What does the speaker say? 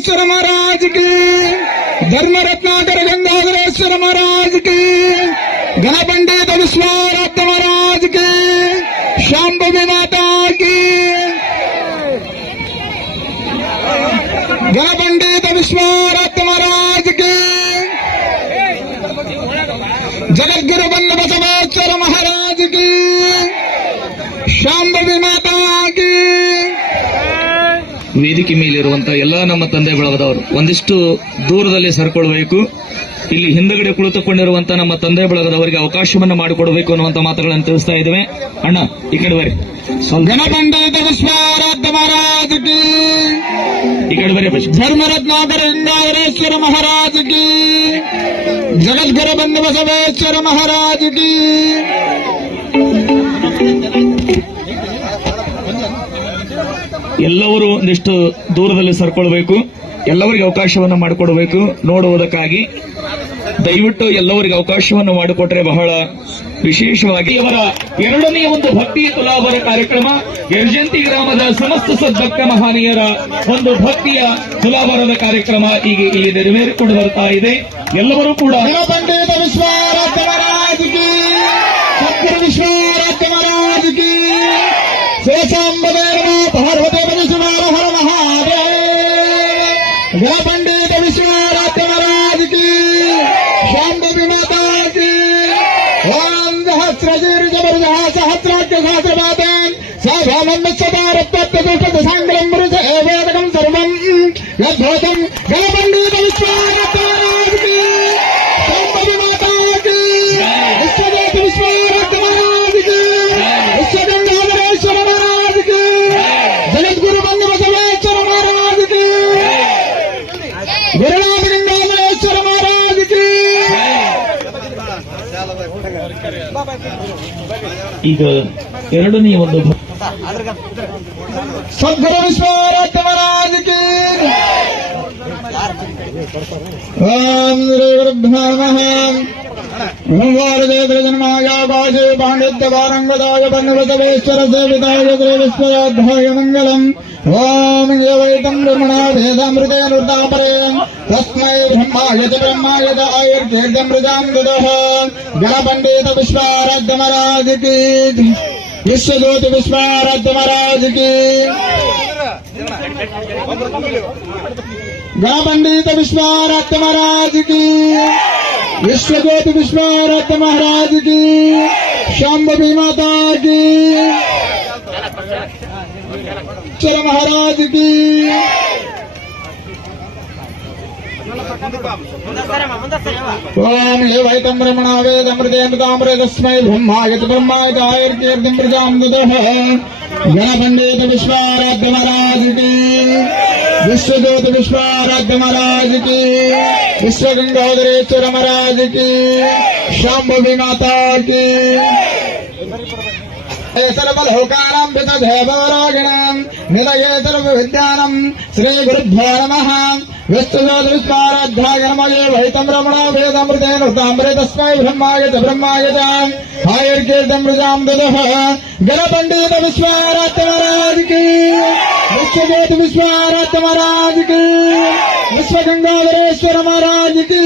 बसवेश्वर महाराज की, धर्म रत्नाकर गंगाधरेश्वर महाराज की, गणपंडित विश्वाराध्य महाराज की, शांभवी माता की, गणपंडित विश्वाराध्य महाराज की, जगद्गुरु बंद बसवेश्वर महाराज की, ಶಾಂಭವಿ ಮಾತಾ ಕಿ. ವೇದಿಕೆ ಮೇಲಿರುವಂತಹ ಎಲ್ಲಾ ನಮ್ಮ ತಂದೆ ಬಳಗದವರು ಒಂದಿಷ್ಟು ದೂರದಲ್ಲಿ ಸರ್ಕೊಳ್ಬೇಕು. ಇಲ್ಲಿ ಹಿಂದಗಡೆ ಕುಳಿತುಕೊಂಡಿರುವಂತಹ ನಮ್ಮ ತಂದೆ ಬಳಗದವರಿಗೆ ಅವಕಾಶವನ್ನು ಮಾಡಿಕೊಡಬೇಕು ಅನ್ನುವಂತ ಮಾತುಗಳನ್ನು ತಿಳಿಸ್ತಾ ಇದ್ದೇವೆ. ಅಣ್ಣ ಈ ಕಡೆ ಬರ್ರಿ. ಗಣಪಂಡಿತ ವಿಶ್ವಾರಾಧ್ಯ ಮಹಾರಾಜ್ ಕಿ, ಈ ಕಡೆ ಬರ್ರಿ. ಧರ್ಮರತ್ನಾಕರ ಗಂಗಾಧರೇಶ್ವರ ಮಹಾರಾಜ್ ಕಿ, ಜಗದ್ಗುರು ಬಂದ ಬಸವೇಶ್ವರ ಮಹಾರಾಜ್ ಕಿ. ಎಲ್ಲವರು ಒಂದಿಷ್ಟು ದೂರದಲ್ಲಿ ಸರ್ಕೊಳ್ಬೇಕು. ಎಲ್ಲವರಿಗೆ ಅವಕಾಶವನ್ನು ಮಾಡಿಕೊಡಬೇಕು ನೋಡುವುದಕ್ಕಾಗಿ. ದಯವಿಟ್ಟು ಎಲ್ಲವರಿಗೆ ಅವಕಾಶವನ್ನು ಮಾಡಿಕೊಟ್ರೆ ಬಹಳ ವಿಶೇಷವಾಗಿ ಅವರ ಎರಡನೇ ಒಂದು ಭಕ್ತಿ ತುಲಾಭಾರ ಕಾರ್ಯಕ್ರಮ ಯರ್ಜಂತಿ ಗ್ರಾಮದ ಸಮಸ್ತ ಸದ್ಭಕ್ತ ಮಹಾನೀಯರ ಒಂದು ಭಕ್ತಿಯ ತುಲಾಭಾರದ ಕಾರ್ಯಕ್ರಮ ಈಗ ಇಲ್ಲಿ ನೆರವೇರಿಕೊಂಡು ಬರ್ತಾ ಇದೆ. ಎಲ್ಲರೂ ಕೂಡ ಪಂಡಿತ ವಿಶ್ವಾರಾಧ್ಯ ಮಹಾರಾಜ್ ಕಿ, ಸದ್ಗುರು ವಿಶ್ವಾರಾಧ್ಯ ಮಹಾರಾಜ್ ಕಿ, ಶೇಷಾಂಬದೇವ ಪಾರ್ವತಿ ಪರಮೇಶ್ವರ ಹರ ಮಹಾದೇವ. ಗಣಪಂಡಿತ ವಿಶ್ವಾರಾಧ್ಯ ಮಹಾರಾಜ್ ಕಿ, ಶಾಂಭವಿ ಮಾತಾ ಕಿ. ಓಂ ಸಹಸ್ರಶೀರ್ ಜಬರ್ಜಹ ಸಹಸ್ರಾಖ್ಯ ಸಹಸ್ರಪಾತನ್ ಸಾಧಾರತ್ವತ್ವ ಸಾಂಗ್ರಂ ಮೃತ ವೇದಕಂ ಸರ್ವಂ ಯದ್ಭೂತಂ. ಗಣಪಂಡಿತ ವಿಶ್ವಾರಾಧ್ಯ ಮಹಾರಾಜ್ ಕಿ, ಶಾಂಭವಿ ಮಾತಾ ಕಿ, ವಿಶ್ವಜ್ಯೋತಿ ವಿಶ್ವಾರಾಧ್ಯ ಮಹಾರಾಜ್ ಕಿ, ವಿಶ್ವಗಂಗಾಧರೇಶ್ವರ ಮಹಾರಾಜ್ ಕಿ, ಜಗದ್ಗುರು ಬಂದ ಬಸವೇಶ್ವರ ಮಹಾರಾಜ್ ಕಿ, ಗುರುನಾಥ ಗಂಗಾಧರೇಶ್ವರ ಮಹಾರಾಜ್ ಕಿ. ಈಗ ಎರಡನೇ ಒಂದು ಸದ್ಗುರು ವಿಶ್ವಾರಾಧ್ಯ ಮಹಾರಾಜ್ ಕಿ. ಓಂ ಶ್ರೀ ಗುರುಭ್ಯೋ ನಮಃ. ಜನ್ಮಾಯ ಭಾಷೆ ಪಾಂಡಿತ್ಯ ಪಾರಂಗದಾಯ ಬನ್ನ ಬಸವೇಶ್ವರ ಸೇವಿತಾಯ ಶ್ರೀ ವಿಶ್ವಯಾಧ್ಯಾಯ ಮಂಗಲಂ. ಓಂ ವೈತಂ ಬ್ರಹ್ಮಣ ವೇದಾಮೃತೆ ನೃತಾಪರೇ ತಸ್ಮೈ ಬ್ರಹ್ಮಾಯ ಚ ಬ್ರಹ್ಮಾಯ ಚ ಆಯುರ್ಕೀರ್ತಿಮೃತಾಂ ದದಃ. ಗಣಪಂಡಿತ ವಿಶ್ವಾರಾಧ್ಯ ಮಹಾರಾಜ್ ಕಿ, ವಿಶ್ವಜ್ಯೋತಿ ವಿಶ್ವಾರಾಧ್ಯ ಮಹಾರಾಜ್ ಕಿ, ಗಣಪಂಡಿತ ವಿಶ್ವಾರಾಧ್ಯ ಮಹಾರಾಜ್ ಕಿ, विश्वज्योति विश्वाराध्य महाराज की, शांभवी माता की, चल महाराज की. ओम हे वैतम ब्रह्मणा वेदमृतेन्द्रामृते तस्मै ब्रह्माय च ब्रह्माय च आयुर्कीर्तिमृतां ददः. गणपंडित विश्वाराध्य महाराज की, विश्वज्योति विश्वाराध्य महाराज की, विश्वगंगाधरेश्वर महाराज की, शांभवी माता की. सर्वलोकानां पितदेवरागिणां निलये सर्वविद्यानां श्री गुरुभ्यो नमः. विश्वज्योति विश्वाराध्याय नमः. वैतं रमणा वेदामृते नृतामृते तस्मै ब्रह्माय च ब्रह्माय च आयुर्कीर्तिमृतां ददः. गणपंडित विश्वाराध्य महाराज की, विश्वज्योति विश्वाराध्य महाराज की, विश्वगंगाधरेश्वर महाराज की.